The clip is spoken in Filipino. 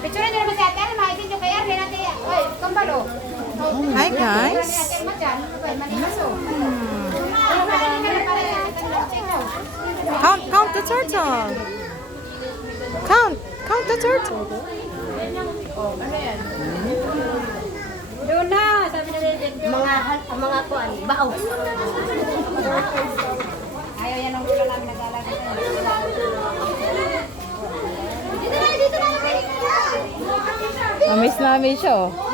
Picturean nyo naman si ate, makikita nyo kay Arlen natin. Oy, kambalo. Hi guys. Count the turtle. Count the turtle. Doon na, sabi na David. Mga kuan, bao. Ayaw yan ang ulo namin nag-alaga. Miss namin siya oh.